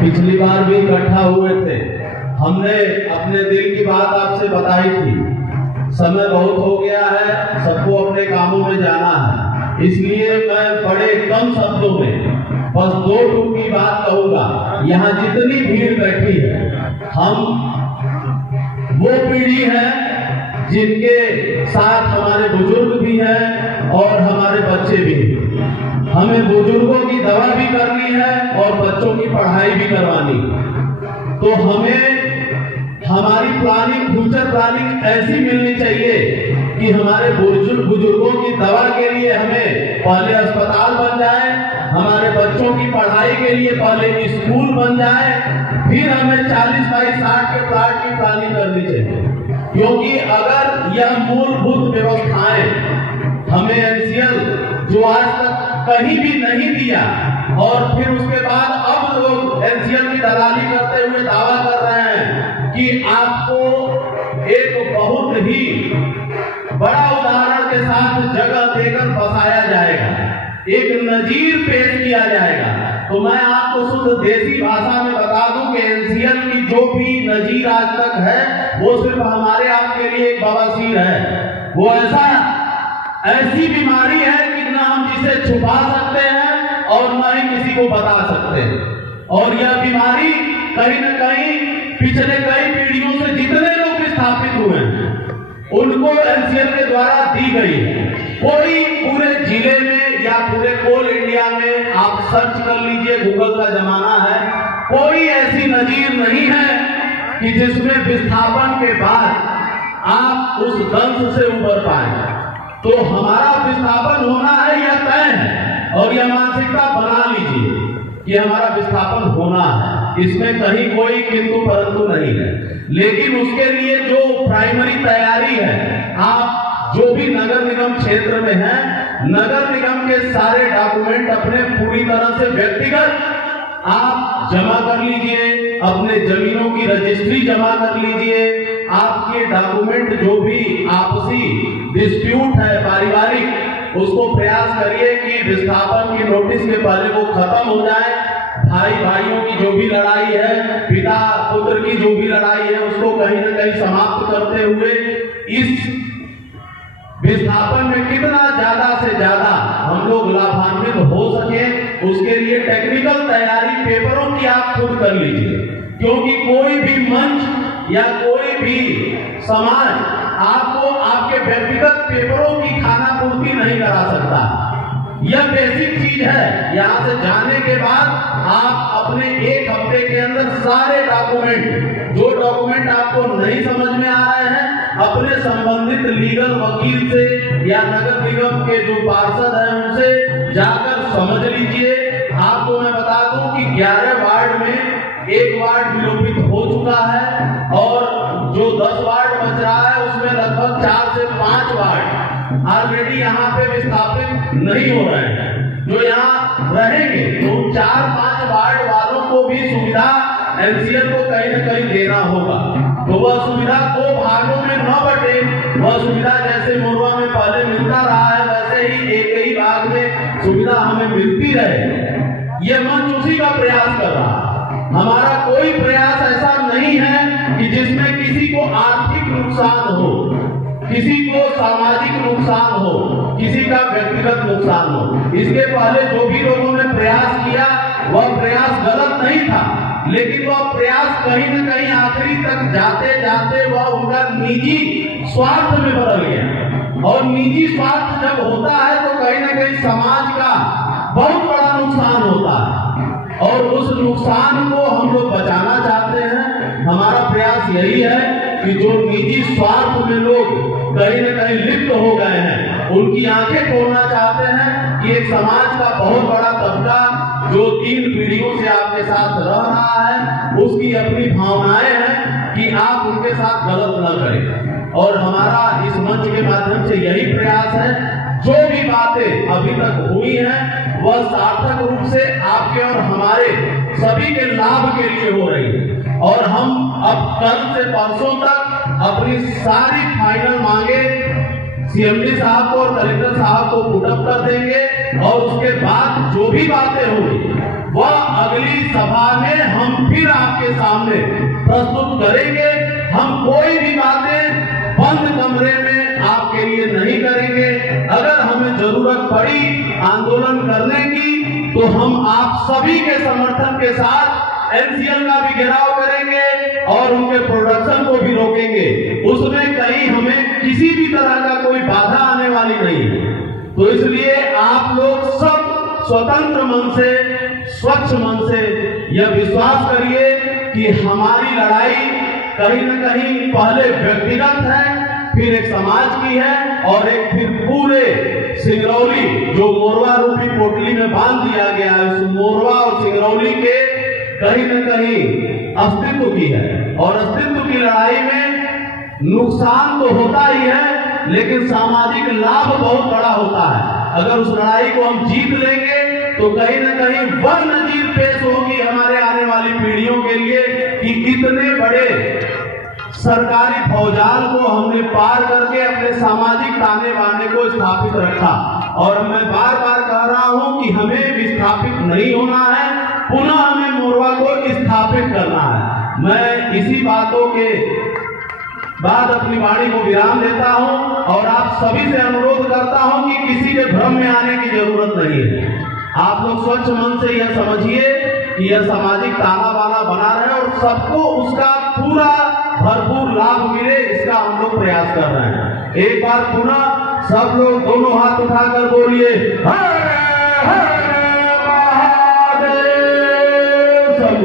पिछली बार भी इकट्ठा हुए थे, हमने अपने दिल की बात आपसे बताई थी। समय बहुत हो गया है, सबको अपने कामों में जाना है, इसलिए मैं बड़े कम शब्दों में बस दो टूक की बात कहूंगा। यहाँ जितनी भीड़ बैठी है, हम वो पीढ़ी है जिनके साथ हमारे बुजुर्ग भी हैं और हमारे बच्चे भी हैं। हमें बुजुर्गों की दवा भी करनी है और बच्चों की पढ़ाई भी करवानी है। तो हमें हमारी प्लानिंग, फ्यूचर प्लानिंग ऐसी मिलनी चाहिए कि हमारे बुजुर्गों की दवा के लिए हमें पहले अस्पताल बन जाए, हमारे बच्चों की पढ़ाई के लिए पहले स्कूल बन जाए, फिर हमें 40 बाई 60 के प्लाट की प्लानिंग करनी चाहिए। क्योंकि अगर यह मूलभूत व्यवस्थाएं हमें एनसीएल जो आज तक कहीं भी नहीं दिया, और फिर उसके बाद अब लोग एनसीएल की दलाली करते हुए दावा कर रहे हैं कि आपको एक बहुत ही बड़ा उदाहरण के साथ जगह देकर बसाया जाएगा, एक नजीर पेश किया जाएगा। तो मैं आपको शुद्ध देसी भाषा में बता दूं कि एनसीएल की जो भी नजीर आज तक है वो सिर्फ हमारे आपके लिए एक बवासीर है। वो ऐसी बीमारी है कि न हम जिसे छुपा सकते हैं और न ही किसी को बता सकते हैं। और यह बीमारी कहीं न कहीं पिछले कई पीढ़ियों से जितने लोग विस्थापित हुए हैं उनको एनसीएल के द्वारा दी गई है। कोई पूरे जिले में या पूरे कोल इंडिया में आप सर्च कर लीजिए, गूगल का जमाना है, कोई ऐसी नजीर नहीं है कि जिसमें विस्थापन के बाद आप उस दंश से उबर पाए। तो हमारा विस्थापन होना है यह तय है, और यह मानसिकता बना लीजिए कि हमारा विस्थापन होना है, इसमें कहीं कोई किंतु परंतु नहीं है। लेकिन उसके लिए जो प्राइमरी तैयारी है, आप जो भी नगर निगम क्षेत्र में है, नगर निगम के सारे डॉक्यूमेंट अपने पूरी तरह से व्यक्तिगत आप जमा कर लीजिए, अपने जमीनों की रजिस्ट्री जमा कर लीजिए, आपके डॉक्यूमेंट जो भी आपसी डिस्प्यूट है पारिवारिक, उसको प्रयास करिए कि विस्थापन की नोटिस के पहले वो खत्म हो जाए। भाई भाइयों की जो भी लड़ाई है, पिता पुत्र की जो भी लड़ाई है, उसको कहीं न कहीं समाप्त करते हुए इस विस्थापन में कितना ज्यादा से ज्यादा हम लोग लाभान्वित हो सके, उसके लिए टेक्निकल तैयारी पेपरों की आप खुद कर लीजिए। क्योंकि कोई भी मंच या कोई भी समाज आपको आपके व्यक्तिगत पेपरों की खाना पूर्ति नहीं करा सकता। यह बेसिक चीज है। यहाँ से जाने के बाद आप अपने एक हफ्ते के अंदर सारे डॉक्यूमेंट, जो डॉक्यूमेंट आपको नहीं समझ में आ रहे हैं, अपने संबंधित लीगल वकील से या नगर निगम के जो पार्षद हैं उनसे जाकर समझ लीजिए। आपको मैं बता दूं कि 11 वार्ड में एक वार्ड विलोपित हो चुका है, और जो 10 वार्ड बच रहा है उसमें लगभग 4 से 5 वार्ड ऑलरेडी यहाँ पे विस्थापित नहीं हो रहे हैं। जो यहाँ रहेंगे तो 4-5 वार्ड वालों को भी सुविधा एनसीएल को कहीं न कहीं देना होगा। तो वह सुविधा 2 भागों में न बटे, वह सुविधा जैसे मोरवा में पहले मिलता रहा है वैसे ही एक ही भाग में सुविधा हमें मिलती रहे। ये मंच उसी का प्रयास कर रहा है। हमारा कोई प्रयास ऐसा नहीं है कि जिसमें किसी को आर्थिक नुकसान हो, किसी को सामाजिक नुकसान हो, किसी का व्यक्तिगत नुकसान हो। इसके पहले जो भी लोगों ने प्रयास किया वह प्रयास गलत नहीं था, लेकिन वह प्रयास कहीं न कहीं आखिरी तक जाते जाते वह उनका निजी स्वार्थ में बदल गया। और निजी स्वार्थ जब होता है तो कहीं न कहीं समाज का बहुत बड़ा नुकसान होता है, और उस नुकसान को हम लोग बचाना चाहते हैं। हमारा प्रयास यही है कि जो निजी स्वार्थ में लोग कहीं न कहीं लिप्त हो गए हैं, उनकी आंखें खोलना चाहते हैं कि एक समाज का बहुत बड़ा तबका जो 3 पीढ़ियों से आपके साथ रह रहा है, उसकी अपनी भावनाएं हैं कि आप उनके साथ गलत न करें। और हमारा इस मंच के माध्यम से यही प्रयास है, जो भी बातें अभी तक हुई हैं वह सार्थक रूप से आपके और हमारे सभी के लाभ के लिए हो रही है। और हम अब कल से परसों तक अपनी सारी फाइनल मांगे सीएमडी साहब को और कलेक्टर साहब को पुट अप कर देंगे, और उसके बाद जो भी बातें होंगी वह अगली सभा में हम फिर आपके सामने प्रस्तुत करेंगे। हम कोई भी बातें बंद कमरे में आपके लिए नहीं करेंगे। अगर हमें जरूरत पड़ी आंदोलन करने की तो हम आप सभी के समर्थन के साथ एनसीएल का भी घेराव करेंगे और उनके प्रोडक्शन को भी रोकेंगे। उसमें कहीं हमें किसी भी तरह का कोई बाधा आने वाली नहीं है। तो इसलिए आप लोग सब स्वतंत्र मन से, स्वच्छ मन से यह विश्वास करिए कि हमारी लड़ाई कहीं न कहीं पहले व्यक्तिगत है, फिर एक समाज की है और एक फिर पूरे सिंगरौली जो मोरवा रूपी पोटली में बांध दिया गया है, उस मोरवा और सिंगरौली के कहीं न कहीं अस्तित्व की है। और अस्तित्व की लड़ाई में नुकसान तो होता ही है, लेकिन सामाजिक लाभ बहुत बड़ा होता है। अगर उस लड़ाई को हम जीत लेंगे तो कहीं न कहीं वह नजीर पेश होगी हमारे आने वाली पीढ़ियों के लिए कि कितने बड़े सरकारी फौजाल को हमने पार करके अपने सामाजिक ताने बाने को स्थापित रखा। और मैं बार बार कह रहा हूं कि हमें विस्थापित नहीं होना है, पुनः हमें मोरवा को स्थापित करना है। मैं इसी बातों के बाद अपनी वाणी को विराम देता हूं और आप सभी से अनुरोध करता हूं कि किसी के भ्रम में आने की जरूरत नहीं है। आप लोग स्वच्छ मन से यह समझिए कि यह सामाजिक ताना बाना बना रहे और सबको उसका पूरा भरपूर लाभ मिले, इसका हम लोग प्रयास कर रहे हैं। एक बार पुनः सब लोग दोनों हाथ उठाकर बोलिए हर हर महादेव। सब